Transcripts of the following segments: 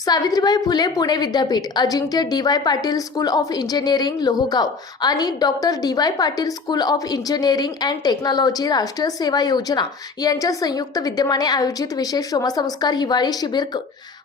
सावित्रीबाई फुले पुणे विद्यापीठ Ajinkya D Y Patil school of engineering Lohgaon आणि doctor D Y Patil school of engineering and technology राष्ट्रीय सेवा योजना यांच्या संयुक्त विद्यमाने आयोजित विशेष श्रमसंस्कार हिवाळी शिबिर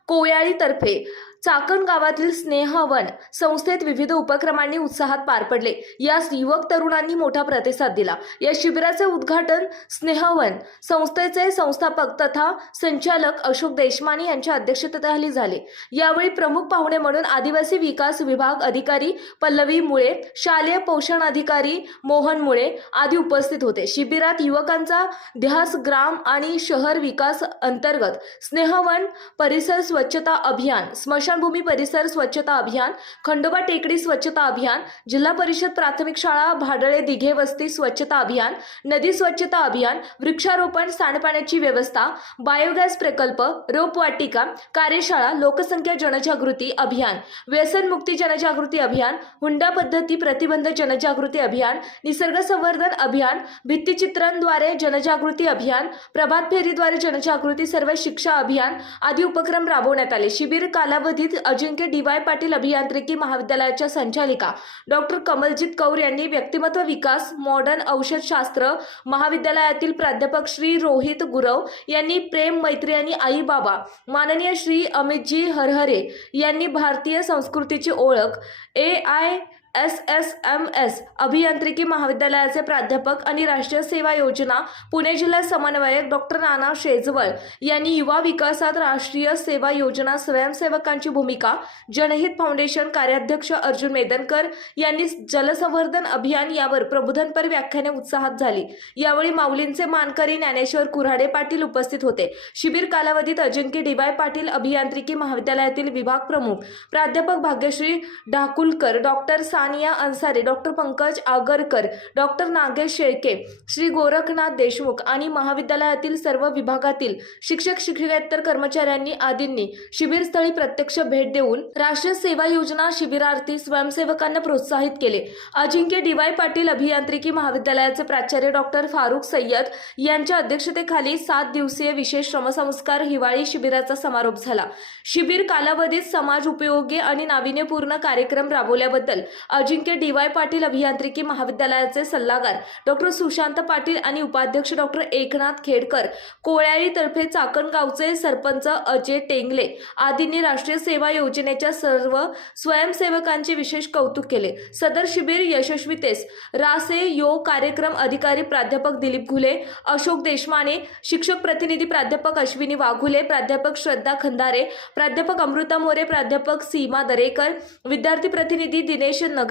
कोयाळीतर्फे. चाकण गावातील स्नेहवन संस्थेत विविध उपक्रमांनी उत्साहात पार पडले. यास युवक तरुणांनी मोठा प्रतिसाद दिला. या शिबिराचे उद्घाटन स्नेहवन संस्थेचे संस्थापक तथा संचालक अशोक देशमाने यांच्या अध्यक्षतेखाली झाले. यावेळी प्रमुख पाहुणे म्हणून आदिवासी विकास विभाग अधिकारी पल्लवी मुळे शालेय पोषण अधिकारी मोहन मुळे आदी उपस्थित होते. शिबिरात युवकांचा ध्यास ग्राम आणि शहर विकास अंतर्गत स्नेहवन परिसर स्वच्छता अभियान स्मशानभूमी परिसर स्वच्छता अभियान खंडोबा टेकडी स्वच्छता अभियान जिल्हा परिषद प्राथमिक शाळा भाडळे दिघे वस्ती स्वच्छता अभियान नदी स्वच्छता अभियान वृक्षारोपण सांडपाण्याची व्यवस्था बायोगॅस प्रकल्प रोपवाटिका कार्यशाळा लोकसंख्या जनजागृती अभियान व्यसनमुक्ती जनजागृती अभियान हुंडा पद्धती प्रतिबंध जनजागृती अभियान निसर्ग संवर्धन अभियान भित्तिचित्रांद्वारे जनजागृती अभियान प्रभात फेरीद्वारे जनजागृती सर्व शिक्षा अभियान आदी उपक्रम राबवण्यात आले. शिबिर कालावधी कालावधीत अजिंक्य डी वाय पाटील अभियांत्रिकी महाविद्यालयाच्या संचालिका डॉक्टर कमलजीत कौर यांनी व्यक्तिमत्व विकास मॉडर्न औषधशास्त्र महाविद्यालयातील प्राध्यापक श्री रोहित गुरव यांनी प्रेम मैत्री आणि आई बाबा माननीय श्री अमितजी हरहरे यांनी भारतीय संस्कृतीची ओळख A I S S M S अभियांत्रिकी महाविद्यालयाचे प्राध्यापक आणि राष्ट्रीय सेवा योजना पुणे जिल्हा समन्वयक डॉक्टर नाना शेजवळ यांनी युवा विकासात राष्ट्रीय सेवा योजना स्वयंसेवकांची भूमिका जनहित फाउंडेशन कार्याध्यक्ष अर्जुन मेदनकर यांनी जलसंवर्धन अभियान यावर प्रबोधनपर व्याख्याने उत्साहात झाली. यावेळी माऊलींचे मानकरी ज्ञानेश्वर कुऱ्हाडे पाटील उपस्थित होते. शिबिर कालावधीत अजिंक्य डीवाय पाटील अभियांत्रिकी महाविद्यालयातील विभाग प्रमुख प्राध्यापक भाग्यश्री ढाकुलकर डॉक्टर सा सानिया अन्सारी डॉक्टर पंकज आगरकर डॉक्टर नागेश शेळके श्री गोरखनाथ देशमुख आणि महाविद्यालयातील सर्व विभागातील शिक्षक शिक्षकेतर कर्मचाऱ्यांनी आदींनी शिबिरस्थळी प्रत्यक्ष भेट देऊन राष्ट्रीय सेवा योजना शिबिरार्थी स्वयंसेवकांना प्रोत्साहित केले. अजिंक्य डीवाय पाटील अभियांत्रिकी महाविद्यालयाचे प्राचार्य डॉक्टर फारुख सय्यद यांच्या अध्यक्षतेखाली सात दिवसीय विशेष श्रमसंस्कार हिवाळी शिबिराचा समारोप झाला. शिबिर कालावधीत समाज उपयोगी आणि नाविन्यपूर्ण कार्यक्रम राबवल्याबद्दल अजिंक्य डीवाय पाटील अभियांत्रिकी महाविद्यालयाचे सल्लागार डॉक्टर सुशांत पाटील आणि उपाध्यक्ष डॉक्टर एकनाथ खेडकर कोळ्याळीतर्फे चाकणगावचे सरपंच अजय टेंगले आदींनी राष्ट्रीय सेवा योजनेच्या सर्व स्वयंसेवकांचे विशेष कौतुक केले. सदर शिबिर यशस्वीतेस रासे यो कार्यक्रम अधिकारी प्राध्यापक दिलीप घुले अशोक देशमाने शिक्षक प्रतिनिधी प्राध्यापक अश्विनी वाघुले प्राध्यापक श्रद्धा खंदारे प्राध्यापक अमृता मोरे प्राध्यापक सीमा दरेकर विद्यार्थी प्रतिनिधी दिनेश नगर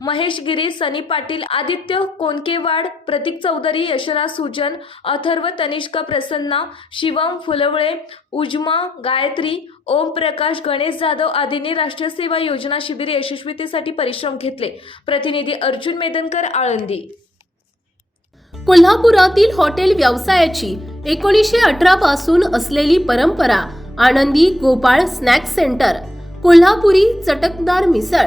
महेश गिरी सनी पाटील आदित्य कोनकेवाड प्रतीक चौधरी यशराज सुजन अथर्व तनिष्का प्रसन्ना शिवम फुलवळे उजमा गायत्री ओम प्रकाश गणेश जाधव आदींनी राष्ट्रीय सेवा योजना शिबिर यशस्वीतेसाठी परिश्रम घेतले. प्रतिनिधी अर्जुन मेदनकर आळंदी. कोल्हापुरातील हॉटेल व्यवसायाची एकोणीसशे अठरा पासून असलेली परंपरा आनंदी गोपाळ स्नॅक सेंटर कोल्हापुरी चटकदार मिसळ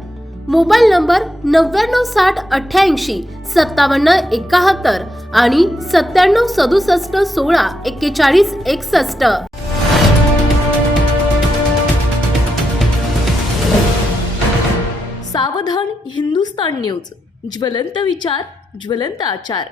मोबाईल नंबर नव्याण्णव साठ अठ्ठ्याऐंशी सत्तावन्न एकाहत्तर आणि सत्त्याण्णव सदुसष्ट सोळा एक्केचाळीस एकसष्ट. सावधान हिंदुस्तान न्यूज. ज्वलंत विचार ज्वलंत आचार.